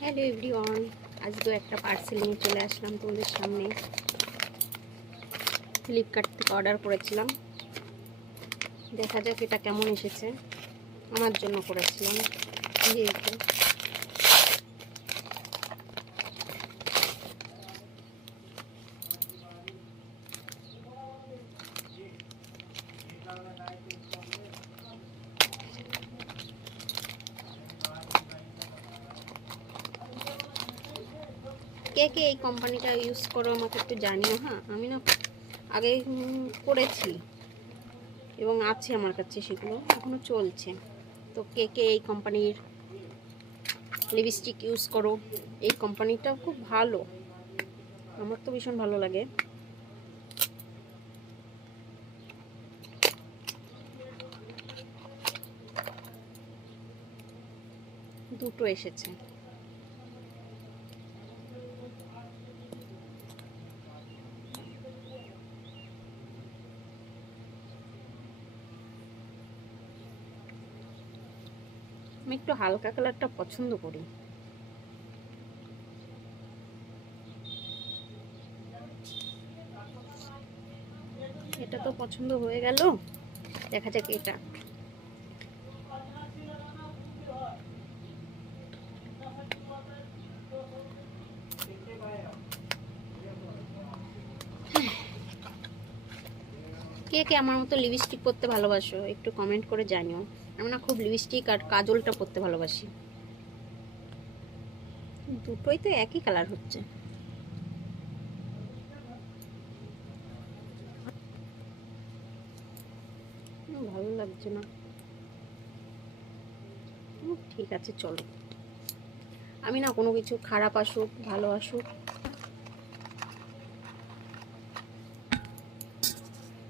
Hello everyone, আজকেও একটা parcel নিয়ে চলে আসলাম তোমাদের সামনে। ফ্লিপকার্ট থেকে অর্ডার করেছিলাম, দেখা যাক এটা কেমন এসেছে। আমার জন্য করেছিলাম যেহেতু। কে কে এই কোম্পানিটা ইউজ করো আমাকে একটু জানিও। হ্যাঁ, আমি না আগে করেছি এবং আছে আমার কাছে, সেগুলো এখনও চলছে। তো কে কে এই কোম্পানির লিপস্টিক ইউজ করো? এই কোম্পানিটাও খুব ভালো, আমার তো ভীষণ ভালো লাগে। দুটো এসেছে। আমি একটু হালকা কালারটা পছন্দ করি। এটা তো পছন্দ হয়ে গেল, দেখা যাক এটা। কে কে আমার মতো লিপস্টিক পরতে ভালোবাসো একটু কমেন্ট করে জানিও। আমি না খুব লিপস্টিক আর কাজলটা পরতে ভালোবাসি। দুটোই তো একই কালার হচ্ছে। ভালো লাগছে না। ঠিক আছে, চলো। আমি না কোনো কিছু খারাপ আসুক ভালো আসুক